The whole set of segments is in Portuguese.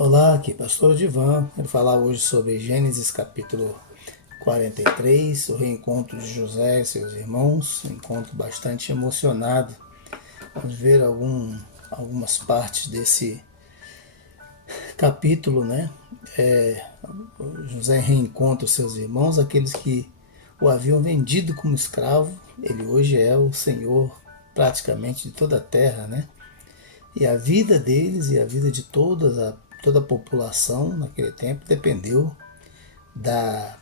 Olá, aqui Pastor Divan. Quero falar hoje sobre Gênesis capítulo 43, o reencontro de José e seus irmãos, um encontro bastante emocionado. Vamos ver algumas partes desse capítulo, né? José reencontra os seus irmãos, aqueles que o haviam vendido como escravo. Ele hoje é o Senhor praticamente de toda a terra, né? E a vida deles e a vida de toda a população naquele tempo dependeu da,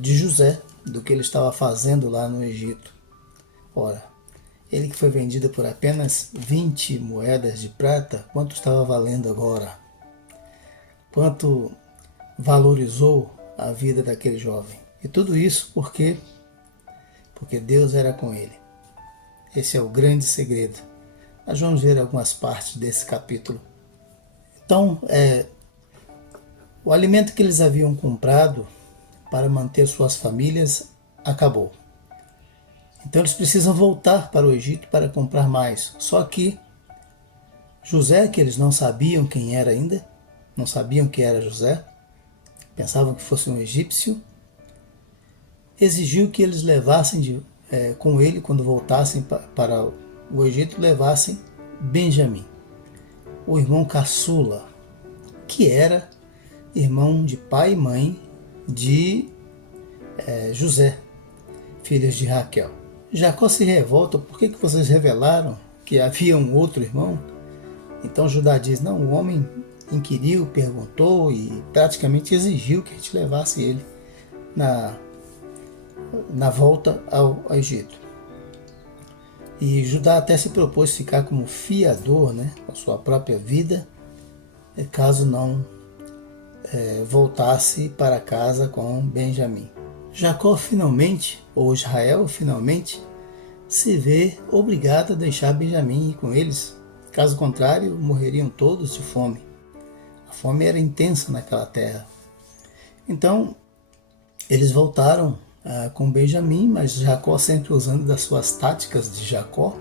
de José, do que ele estava fazendo lá no Egito. Ora, ele que foi vendido por apenas 20 moedas de prata, quanto estava valendo agora? Quanto valorizou a vida daquele jovem? E tudo isso porque Deus era com ele. Esse é o grande segredo. Nós vamos ver algumas partes desse capítulo. Então, o alimento que eles haviam comprado para manter suas famílias acabou. Então eles precisam voltar para o Egito para comprar mais. Só que José, que eles não sabiam quem era ainda, não sabiam que era José, pensavam que fosse um egípcio, exigiu que eles levassem com ele, quando voltassem para o Egito, levassem Benjamim, o irmão caçula, que era irmão de pai e mãe de José, filhos de Raquel. Jacó se revolta: por que vocês revelaram que havia um outro irmão? Então Judá diz: não, o homem inquiriu, perguntou e praticamente exigiu que a gente levasse ele na volta ao Egito. E Judá até se propôs ficar como fiador, né, a sua própria vida, caso não voltasse para casa com Benjamim. Jacó finalmente, ou Israel finalmente, se vê obrigado a deixar Benjamim ir com eles. Caso contrário, morreriam todos de fome. A fome era intensa naquela terra. Então, eles voltaram com Benjamim, mas Jacó sempre usando das suas táticas de Jacó.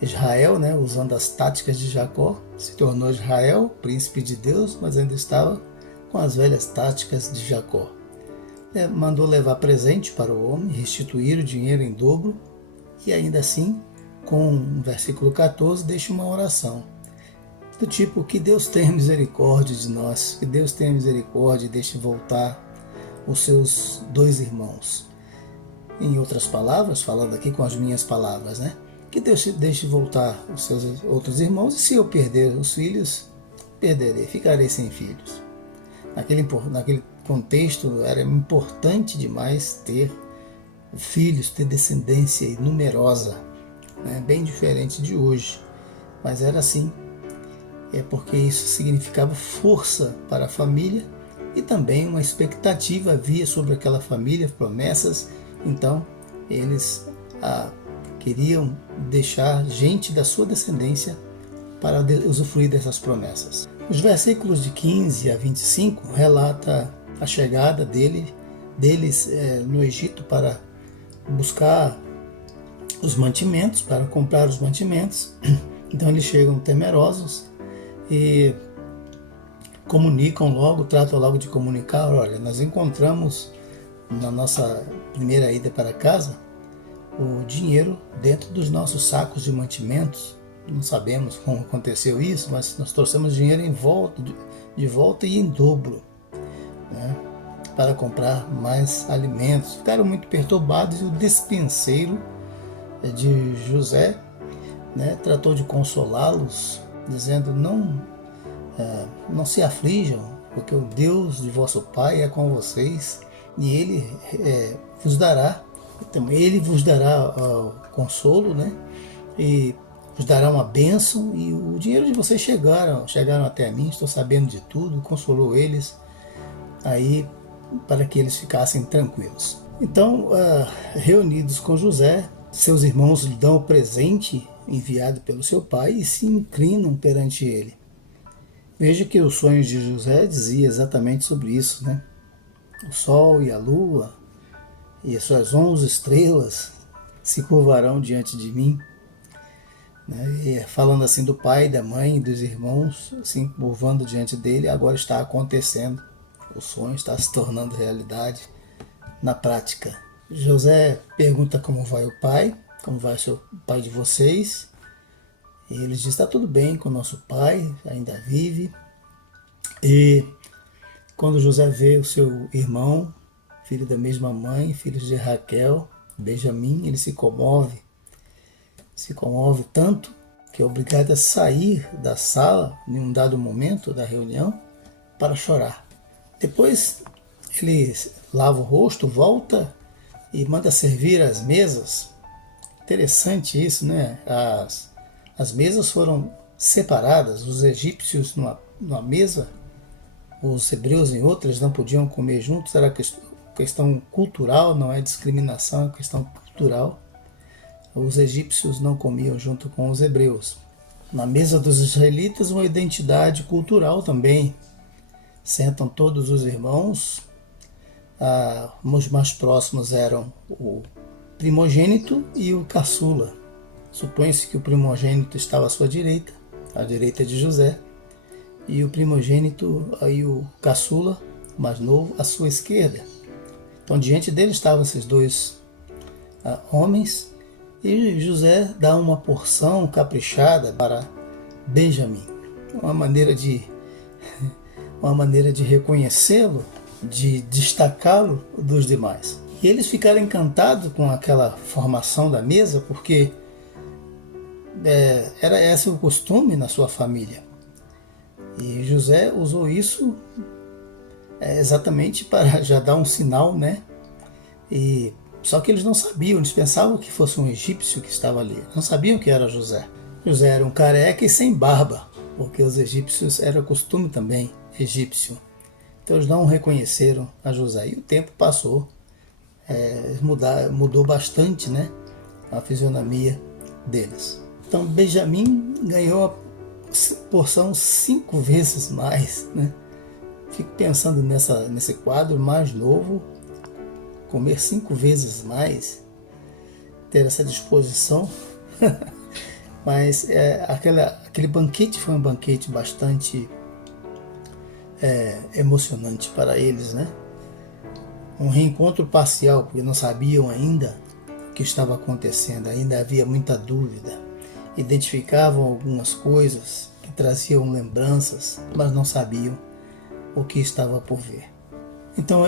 Israel, né, usando as táticas de Jacó, se tornou Israel, príncipe de Deus, mas ainda estava com as velhas táticas de Jacó. Mandou levar presente para o homem, restituir o dinheiro em dobro, e ainda assim, com o versículo 14, deixa uma oração do tipo: que Deus tenha misericórdia de nós, que Deus tenha misericórdia e deixe voltar os seus dois irmãos. Em outras palavras, falando aqui com as minhas palavras, né? Que Deus deixe voltar os seus outros irmãos, e se eu perder os filhos, perderei, ficarei sem filhos. Naquele contexto era importante demais ter filhos, ter descendência numerosa, né? Bem diferente de hoje, mas era assim. Porque isso significava força para a família e também uma expectativa havia sobre aquela família, promessas. Então eles queriam deixar gente da sua descendência para usufruir dessas promessas. Os versículos de 15 a 25 relata a chegada deles no Egito para buscar os mantimentos, para comprar os mantimentos. Então eles chegam temerosos e comunicam logo, tratam logo de comunicar: olha, nós encontramos na nossa primeira ida para casa o dinheiro dentro dos nossos sacos de mantimentos. Não sabemos como aconteceu isso, mas nós trouxemos dinheiro de volta e em dobro, né, para comprar mais alimentos. Ficaram muito perturbados e o despenseiro de José, né, tratou de consolá-los, dizendo: não se aflijam, porque o Deus de vosso Pai é com vocês e Ele vos dará. Então, Ele vos dará consolo, né? E vos dará uma bênção, e o dinheiro de vocês chegaram até mim, estou sabendo de tudo. Consolou eles aí para que eles ficassem tranquilos. Então, reunidos com José, seus irmãos lhe dão o presente enviado pelo seu pai e se inclinam perante ele. Veja que os sonhos de José dizia exatamente sobre isso, né? O sol e a lua e as suas 11 estrelas se curvarão diante de mim. né? E falando assim do pai, da mãe, dos irmãos, assim, curvando diante dele, agora está acontecendo. O sonho está se tornando realidade na prática. José pergunta como vai o pai, como vai o pai de vocês. E ele diz: está tudo bem com o nosso pai, ainda vive. E quando José vê o seu irmão, filho da mesma mãe, filho de Raquel, Benjamim, ele se comove tanto que é obrigado a sair da sala em um dado momento da reunião para chorar. Depois ele lava o rosto, volta e manda servir as mesas. Interessante isso, né? As mesas foram separadas, os egípcios numa mesa, os hebreus em outras, não podiam comer juntos, era questão cultural, não é discriminação, é questão cultural. Os egípcios não comiam junto com os hebreus. Na mesa dos israelitas, uma identidade cultural também. Sentam todos os irmãos. Os mais próximos eram o primogênito e o caçula. Supõe-se que o primogênito estava à sua direita, à direita de José, e o primogênito, aí o caçula, mais novo, à sua esquerda. Então, diante dele estavam esses dois homens, e José dá uma porção caprichada para Benjamim, uma maneira de reconhecê-lo, de destacá-lo dos demais. E eles ficaram encantados com aquela formação da mesa, porque era esse o costume na sua família. E José usou isso exatamente para já dar um sinal, né? Só que eles não sabiam, eles pensavam que fosse um egípcio que estava ali. Não sabiam que era José. José era um careca e sem barba, porque os egípcios era costume também egípcio. Então eles não reconheceram a José. E o tempo passou, mudou bastante, né, a fisionomia deles. Então Benjamim ganhou a porção 5 vezes mais, né? Fico pensando nesse quadro mais novo, comer 5 vezes mais, ter essa disposição. Mas aquele banquete foi um banquete bastante emocionante para eles, né? Um reencontro parcial, porque não sabiam ainda o que estava acontecendo, ainda havia muita dúvida. Identificavam algumas coisas que traziam lembranças, mas não sabiam o que estava por vir. Então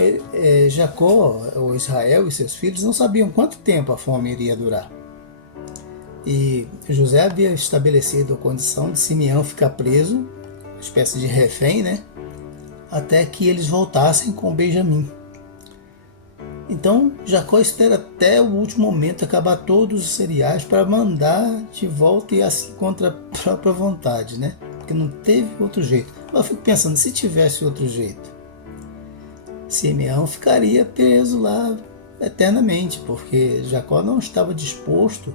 Jacó, ou Israel e seus filhos não sabiam quanto tempo a fome iria durar. E José havia estabelecido a condição de Simeão ficar preso, uma espécie de refém, né? Até que eles voltassem com Benjamim. Então Jacó espera até o último momento acabar todos os cereais para mandar de volta, e assim contra a própria vontade, né? Porque não teve outro jeito. Eu fico pensando, se tivesse outro jeito, Simeão ficaria preso lá eternamente, porque Jacó não estava disposto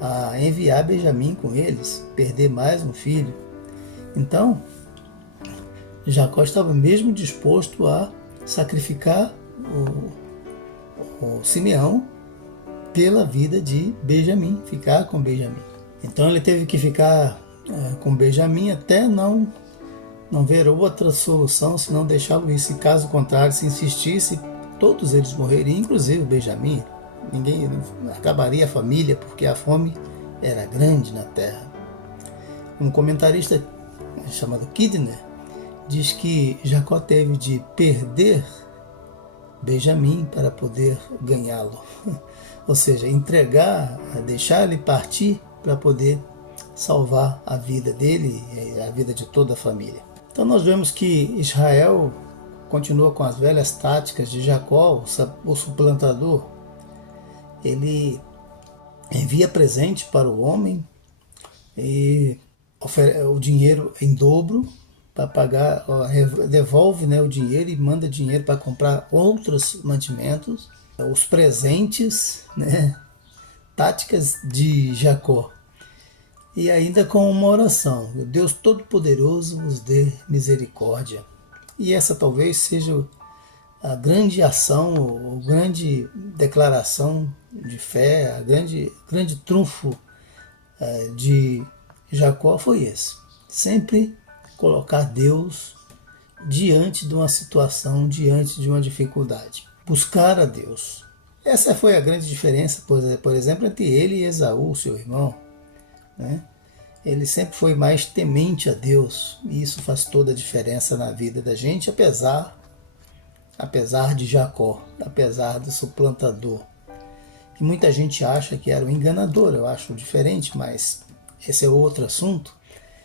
a enviar Benjamim com eles, perder mais um filho. Então, Jacó estava mesmo disposto a sacrificar o Simeão pela vida de Benjamim, ficar com Benjamim. Então ele teve que ficar com Benjamim até não ver outra solução, senão deixá-lo ir. Se caso contrário, se insistisse, todos eles morreriam, inclusive Benjamim. Ninguém acabaria a família, porque a fome era grande na terra. Um comentarista chamado Kidner diz que Jacó teve de perder Benjamim para poder ganhá-lo. Ou seja, entregar, deixar ele partir para poder salvar a vida dele e a vida de toda a família. Então nós vemos que Israel continua com as velhas táticas de Jacó, o suplantador. Ele envia presente para o homem e o dinheiro em dobro para pagar, devolve, né, o dinheiro e manda dinheiro para comprar outros mantimentos, os presentes, né, táticas de Jacó. E ainda com uma oração: o Deus Todo-Poderoso vos dê misericórdia. E essa talvez seja a grande ação, a grande declaração de fé, a grande trunfo de Jacó foi esse: sempre colocar Deus diante de uma situação, diante de uma dificuldade. Buscar a Deus. Essa foi a grande diferença, por exemplo, entre ele e Esaú, seu irmão, né? Ele sempre foi mais temente a Deus, e isso faz toda a diferença na vida da gente, apesar de Jacó, apesar do suplantador, que muita gente acha que era um enganador. Eu acho diferente, mas esse é outro assunto.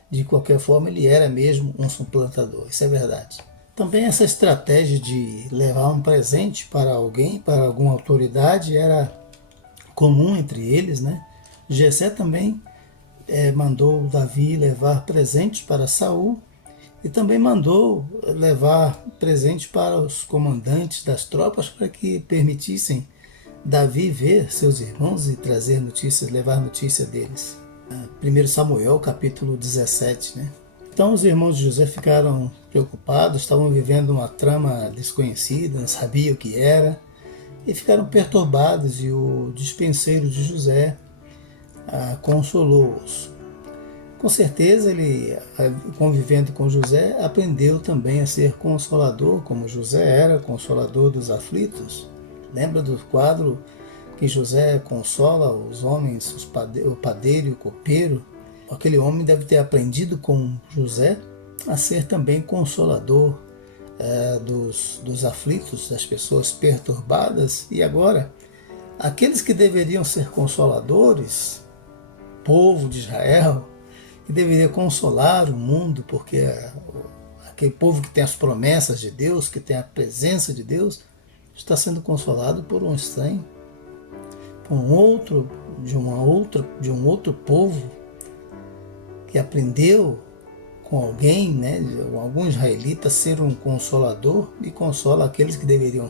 De qualquer forma, ele era mesmo um suplantador, isso é verdade. Também essa estratégia de levar um presente para alguém, para alguma autoridade, era comum entre eles, né? Jessé também mandou Davi levar presentes para Saul, e também mandou levar presentes para os comandantes das tropas para que permitissem Davi ver seus irmãos e trazer notícias, levar notícia deles. 1 Samuel capítulo 17, né? Então os irmãos de José ficaram preocupados, estavam vivendo uma trama desconhecida, não sabiam o que era, e ficaram perturbados, e o dispenseiro de José consolou-os. Com certeza ele, convivendo com José, aprendeu também a ser consolador, como José era consolador dos aflitos. Lembra do quadro que José consola os homens, o padeiro e o copeiro? Aquele homem deve ter aprendido com José a ser também consolador dos aflitos, das pessoas perturbadas. E agora, aqueles que deveriam ser consoladores, povo de Israel, que deveria consolar o mundo, porque aquele povo que tem as promessas de Deus, que tem a presença de Deus, está sendo consolado por um estranho, por de um outro povo que aprendeu com alguém, né, algum israelita, ser um consolador, e consola aqueles que deveriam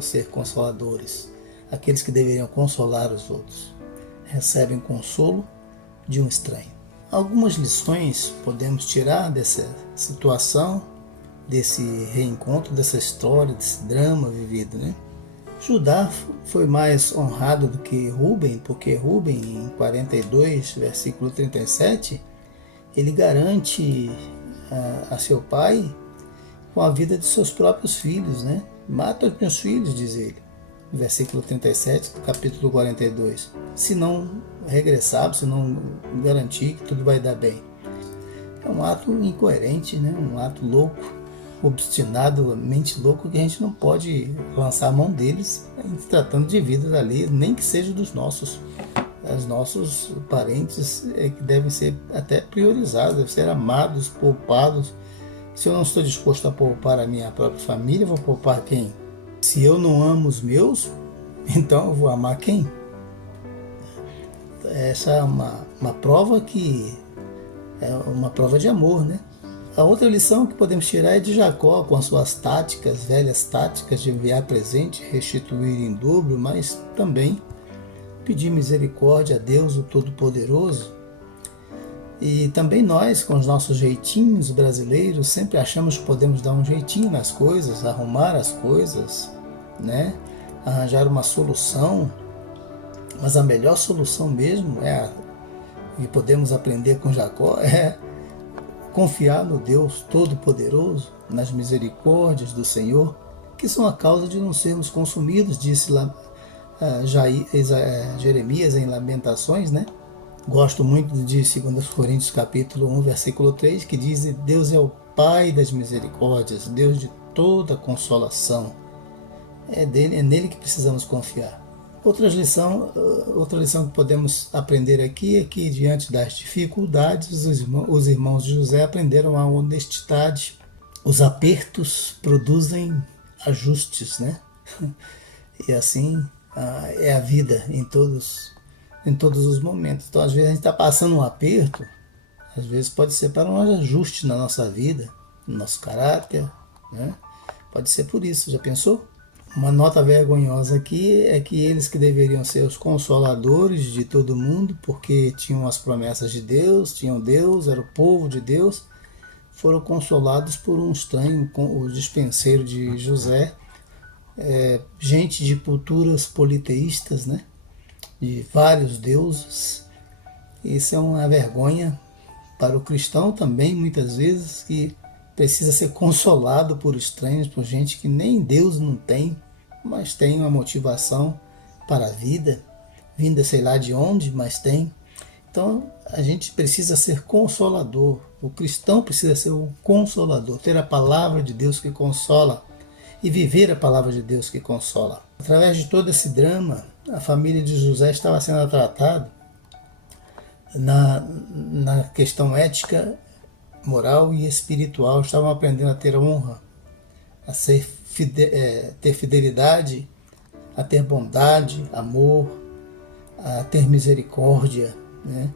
ser consoladores, aqueles que deveriam consolar os outros. Recebem consolo de um estranho. Algumas lições podemos tirar dessa situação, desse reencontro, dessa história, desse drama vivido, né? Judá foi mais honrado do que Rúben, porque Rúben, em 42, versículo 37, ele garante a seu pai com a vida de seus próprios filhos, né? Mata os meus filhos, diz ele, versículo 37 do capítulo 42. Se não regressar, se não garantir que tudo vai dar bem. É um ato incoerente, né? Um ato louco, obstinado, mente louco, que a gente não pode lançar a mão deles em tratando de vidas ali, nem que seja dos nossos. Os nossos parentes que devem ser até priorizados, devem ser amados, poupados. Se eu não estou disposto a poupar a minha própria família, vou poupar quem? Se eu não amo os meus, então eu vou amar quem? Essa é uma prova que é uma prova de amor, né? A outra lição que podemos tirar é de Jacó, com as suas táticas, velhas táticas de enviar presente, restituir em dobro, mas também pedir misericórdia a Deus, o Todo-Poderoso. E também nós, com os nossos jeitinhos brasileiros, sempre achamos que podemos dar um jeitinho nas coisas, arrumar as coisas, né? Arranjar uma solução. Mas a melhor solução mesmo e podemos aprender com Jacó, é confiar no Deus Todo-Poderoso, nas misericórdias do Senhor, que são a causa de não sermos consumidos, disse lá Jeremias em Lamentações, né? Gosto muito de 2 Coríntios capítulo 1, versículo 3, que diz: Deus é o Pai das misericórdias, Deus de toda consolação. É nele que precisamos confiar. Outra lição que podemos aprender aqui é que, diante das dificuldades, os irmãos de José aprenderam a honestidade. Os apertos produzem ajustes, né? E assim é a vida em todos os momentos. Então, às vezes, a gente está passando um aperto, às vezes pode ser para um ajuste na nossa vida, no nosso caráter, né? Pode ser por isso, já pensou? Uma nota vergonhosa aqui é que eles que deveriam ser os consoladores de todo mundo, porque tinham as promessas de Deus, tinham Deus, era o povo de Deus, foram consolados por um estranho, o dispenseiro de José, gente de culturas politeístas, né? De vários deuses, Isso é uma vergonha para o cristão também, muitas vezes, que precisa ser consolado por estranhos, por gente que nem Deus não tem, mas tem uma motivação para a vida, vinda sei lá de onde, mas tem. Então a gente precisa ser consolador, o cristão precisa ser um consolador, ter a palavra de Deus que consola e viver a palavra de Deus que consola. Através de todo esse drama, a família de José estava sendo tratada na questão ética, moral e espiritual, estavam aprendendo a ter honra, a ter fidelidade, a ter bondade, amor, a ter misericórdia, né?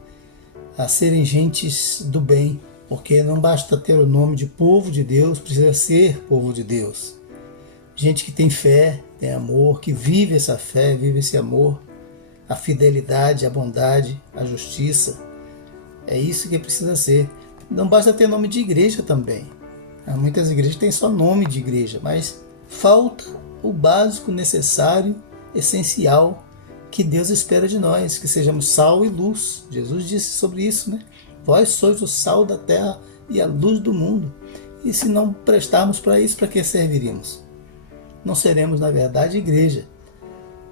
A serem gentes do bem, porque não basta ter o nome de povo de Deus, precisa ser povo de Deus. Gente que tem fé, tem amor, que vive essa fé, vive esse amor, a fidelidade, a bondade, a justiça. É isso que precisa ser. Não basta ter nome de igreja também. Muitas igrejas têm só nome de igreja, mas falta o básico necessário, essencial, que Deus espera de nós, que sejamos sal e luz. Jesus disse sobre isso, né? Vós sois o sal da terra e a luz do mundo. E se não prestarmos para isso, para que serviríamos? Não seremos, na verdade, igreja.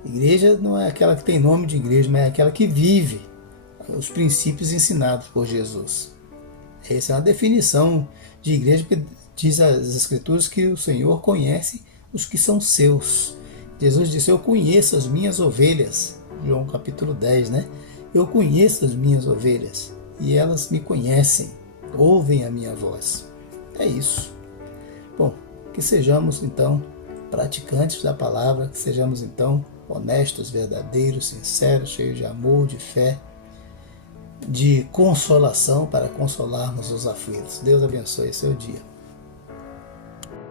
Igreja não é aquela que tem nome de igreja, mas é aquela que vive os princípios ensinados por Jesus. Essa é uma definição de igreja, que diz as Escrituras que o Senhor conhece os que são seus. Jesus disse, eu conheço as minhas ovelhas, João capítulo 10, né? Eu conheço as minhas ovelhas e elas me conhecem, ouvem a minha voz. É isso. Bom, que sejamos então praticantes da palavra, que sejamos então honestos, verdadeiros, sinceros, cheios de amor, de fé, de consolação para consolarmos os aflitos. Deus abençoe seu dia.